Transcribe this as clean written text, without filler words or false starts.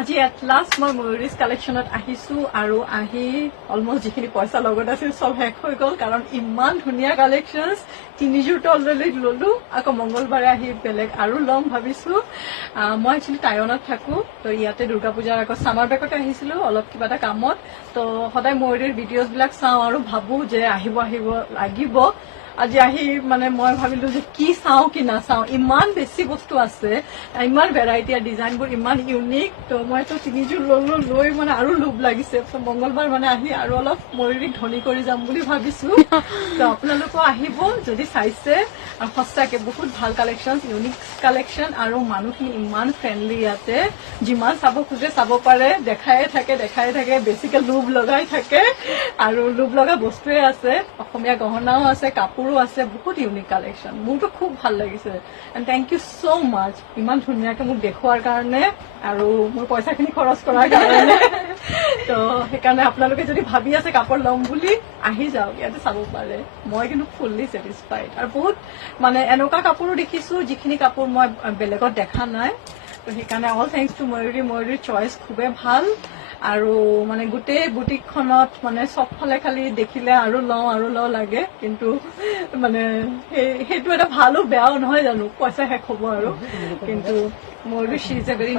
আজি at last মই ময়ূৰীজ কালেকশ্যনত আহিছো আৰু আহি অলমষ্ট যিখিনি পইচা লগত আছিল চব শেষ হৈ গ'ল কাৰণ ইমান ধুনীয়া কালেকশ্যনছ 3যোৰটো অলৰেডি ললো আকৌ মংগলবাৰে আহি বেলেগ আৰু ল'ম ভাবিছো মই একচুৱেলি টাইৱানত থাকো তো ইয়াতে দুৰ্গা পূজাৰ আগত সামাৰ ব্ৰেকতে আহিছিলো অলপ কিবা এটা কামত তো সদায় ময়ূৰীৰ ভিডিঅ'জ বিলাক চাওঁ আৰু ভাবো যে আহিব লাগিব আজি আহি মানে মই ভাবিলো যে কি চাওঁ কি নাচাওঁ ইমান বেছি বস্তু আছে ইমান ভেৰাইটি আৰু ডিজাইনবোৰ ইমান ইউনিক তো মইতো 3যোৰ ললো লৈ মানে আৰু লোভ লাগিছে মংগলবাৰ মানে আহি আৰু অলপ ময়ূৰীক ধনী কৰি যাম বুলি ভাবিছো তো আপোনালোকো আহিব যদি চাইছে আৰু সঁচাকে বহুত ভাল কালেকশ্যন ইউনিক কালেকশ্যন আৰু মানুহখিনি ইমান ফ্ৰেণ্ডলি ইয়াতে যিমান চাব খোজে চাব পাৰে দেখাই থাকে বেছিকে লোভ লগাই থাকে আৰু লোভ লগা বস্তুৱে আছে অসমীয়া গহনাও আছে কাপোৰো আছে বহুত ইউনিক কালেকশ্যন মোৰতো খুব ভাল লাগিছে এণ্ড থেংক ইউ ছ' মাছ ইমান ধুনীয়াকে মোক দেখুৱাৰ কাৰণে আৰু মোৰ পইচাখিনি খৰচ কৰাৰ কাৰণে তো সেইকাৰণে আপোনালোকে যদি ভাবি আছে কাপোৰ ল'ম বুলি আহি যাওক ইয়াতে চাব পাৰে মই কিন্তু ফুল্লি ছেটিছফাইড আৰু বহুত মানে এনেকুৱা কাপোৰো দেখিছো যিখিনি কাপোৰ মই বেলেগত দেখা নাই তো সেইকাৰণে অল থেংকছ টু ময়ূৰীৰ চইচ খুবেই ভাল আৰু মানে গোটেই বুটিকখনত মানে চবফালে খালি দেখিলে আৰু লওঁ লাগে কিন্তু মানে সেইটো এটা ভালো বেয়াও নহয় জানো পইচা শেষ হ'ব আৰু কিন্তু ময়ূৰী শি ইজ এ ভেৰি